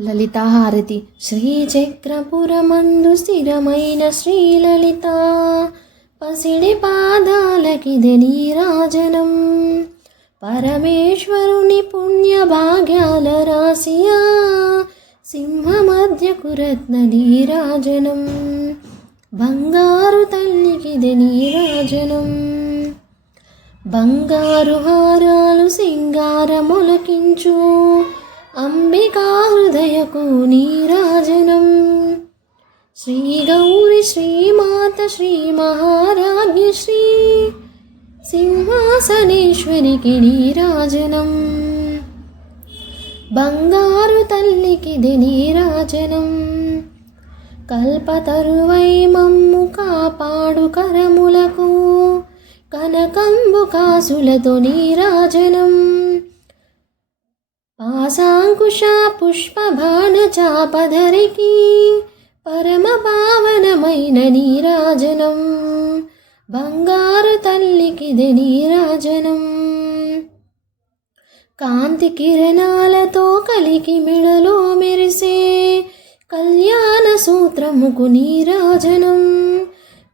లలితాహారతి. శ్రీచక్రపురమందు స్థిరమైన శ్రీలలిత పసిడి పాదాలకిది నీరాజనం. పరమేశ్వరుని పుణ్యభాగ్యాల రాశియా సింహమధ్యకు రత్న నీరాజనం. బంగారు తల్లికిది నీరాజనం. బంగారు హారాలు సింగారములకించు అంబికా హృదయకు నీరాజనం. శ్రీ గౌరి శ్రీమాత శ్రీ మహారాజ్ఞ శ్రీ సింహాసనేశ్వరికి నీరాజనం. బంగారు తల్లికిది నీరాజనం. కల్పతరువై మమ్ము కాపాడు కరములకు కనకంబు కాసులతో నీరాజనం. పాశాంకుశ పుష్ప బాణ చాపధరికి పరమ పావనమైన నీరాజనం. బంగారు తల్లికిది నీరాజనం. కాంతి కిరణాలతో కలికి మెడలో మెరిసే కళ్యాణ సూత్రముకు నీరాజనం.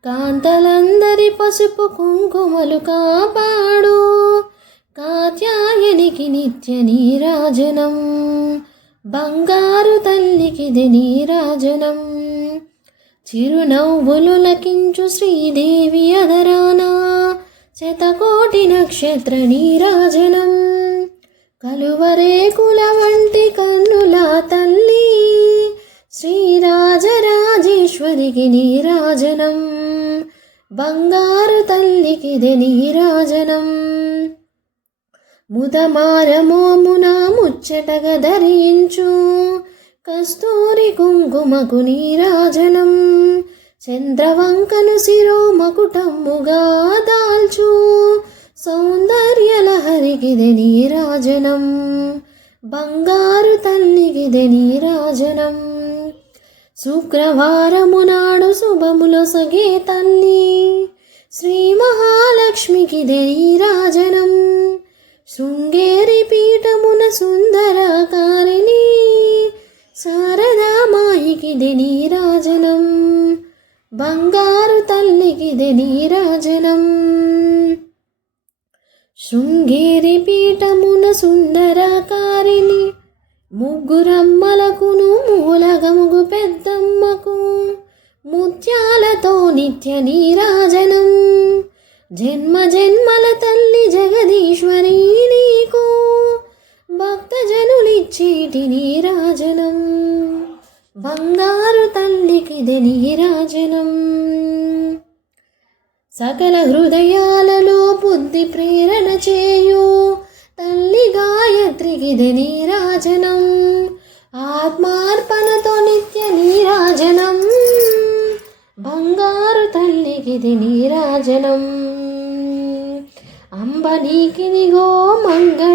కాంతలందరి పసుపు కుంకుమలు కాపాడు కాత్యాయనికి నిత్య నీరాజనం. బంగారు తల్లికిది నీరాజనం. చిరునవ్వులు లకించు శ్రీదేవి అదరాన శతకోటి నక్షత్ర నీరాజనం. కలువరేకుల వంటి కన్నుల తల్లి శ్రీరాజరాజేశ్వరికి నీరాజనం. బంగారు తల్లికిది నీరాజనం. ముదమారమోమున ముచ్చటగా ధరించు కస్తూరి కుంకుమకు నీరాజనం. చంద్రవంకను శిరోమకుటమ్ముగా దాల్చు సౌందర్యలహరికిది నీరాజనం. బంగారు తల్లికిది నీరాజనం. శుక్రవారము నాడు శుభములొసగే తల్లి శ్రీ మహాలక్ష్మికిది నీరాజనం. శృంగేరి పీఠమున సుందరకారిణి శారదామాయికిది నీరాజనం. బంగారు తల్లికిది నీరాజనం. శృంగేరి పీఠమున సుందరకారిణి ముగ్గురమ్మలకును మూలగముగు పెద్దమ్మకు ముత్యాలతో నిత్య నీరాజనం. జన్మ జన్మల తల్లి జగదీశ్వరి నీకు భక్తజనులిచ్చేటి నీరాజనం. బంగారు తల్లికిది నీరాజనం. సకల హృదయాలలో బుద్ధి ప్రేరణ చేయు తల్లి గాయత్రికిది నీరాజనం. ఆత్మార్పణతో నిత్య నీరాజనం. బంగారు తల్లికిది నీరాజనం. అంబ నీకిదిగో మంగళ